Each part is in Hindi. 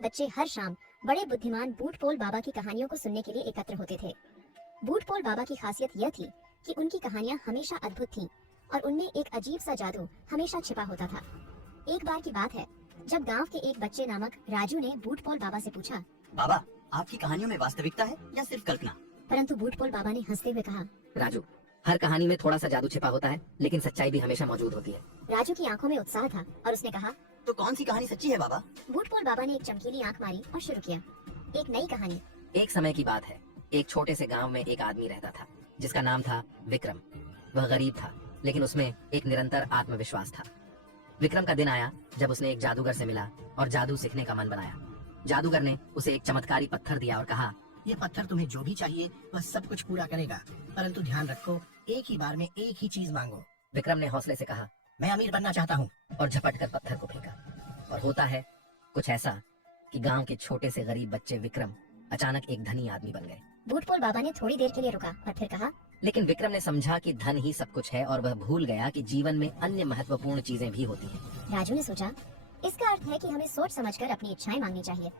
बच्चे हर शाम बड़े बुद्धिमान बूटपोल बाबा की कहानियों को सुनने के लिए एकत्र होते थे। बूटपोल बाबा की खासियत यह थी कि उनकी कहानियां हमेशा अद्भुत थीं और उनमें एक अजीब सा जादू हमेशा छिपा होता था। एक बार की बात है जब गांव के एक बच्चे नामक राजू ने बूटपोल बाबा से पूछा, बाबा, आपकी कहानियों में वास्तविकता है या सिर्फ कल्पना? परंतु बूटपोल बाबा ने हंसते हुए कहा, राजू, हर कहानी में थोड़ा सा जादू छिपा होता है, लेकिन सच्चाई भी हमेशा मौजूद होती है। राजू की आंखों में उत्साह था और उसने कहा, तो कौन सी कहानी सच्ची है बाबा? बूटपोल बाबा ने एक चमकीली आंख मारी और शुरू किया। एक नई कहानी। एक समय की बात है, एक छोटे से गांव में एक आदमी रहता था जिसका नाम था विक्रम। वह गरीब था, लेकिन उसमें एक निरंतर आत्मविश्वास था। विक्रम का दिन आया जब उसने एक जादूगर से मिला और जादू सीखने का मन बनाया। जादूगर ने उसे एक चमत्कारी पत्थर दिया और कहा, ये पत्थर तुम्हें जो भी चाहिए वह सब कुछ पूरा करेगा, परंतु ध्यान रखो, एक ही बार में एक ही चीज मांगो। विक्रम ने हौसले से कहा, मैं अमीर बनना चाहता हूँ। और झपट कर पत्थर को फेंका। और होता है कुछ ऐसा कि गांव के छोटे से गरीब बच्चे विक्रम अचानक एक धनी आदमी बन गए। बूटपोल बाबा ने थोड़ी देर के लिए रुका और फिर कहा, लेकिन विक्रम ने समझा कि धन ही सब कुछ है और वह भूल गया कि जीवन में अन्य महत्वपूर्ण चीजें भी होती हैं। राजू ने सोचा, इसका अर्थ है कि हमें सोच समझकर अपनी इच्छाएं मांगनी चाहिए।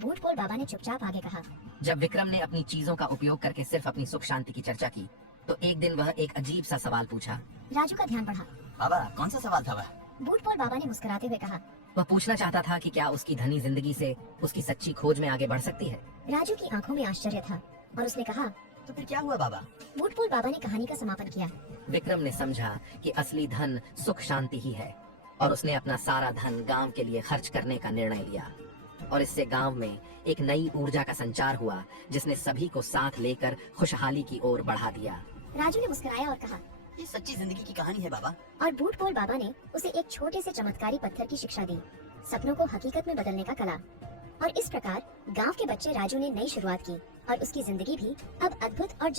बूटपोल बाबा ने चुपचाप आगे कहा। जब विक्रम ने अपनी चीजों का उपयोग करके सिर्फ अपनी सुख शांति की चर्चा की, तो एक दिन वह एक अजीब सा सवाल पूछा। राजू का ध्यान बढ़ा। बाबा, कौन सा सवाल था वह? बूटपोल बाबा ने मुस्कुराते हुए कहा, वह पूछना चाहता था कि क्या उसकी धनी जिंदगी से उसकी सच्ची खोज में आगे बढ़ सकती है। राजू की आंखों में आश्चर्य था और उसने कहा, तो फिर क्या हुआ बाबा? बूटपोल बाबा ने कहानी का समापन किया। विक्रम ने समझा कि असली धन सुख शांति ही है और उसने अपना सारा धन गांव के लिए खर्च करने का निर्णय लिया। और इससे गांव में एक नई ऊर्जा का संचार हुआ जिसने सभी को साथ लेकर खुशहाली की ओर बढ़ा दिया। राजू ने मुस्कुराया और कहा, ये सच्ची जिंदगी की कहानी है बाबा। और बूटपोल बाबा ने उसे एक छोटे से चमत्कारी पत्थर की शिक्षा दी, सपनों को हकीकत में बदलने का कला। और इस प्रकार गांव के बच्चे राजू ने नई शुरुआत की और उसकी जिंदगी भी अब अद्भुत और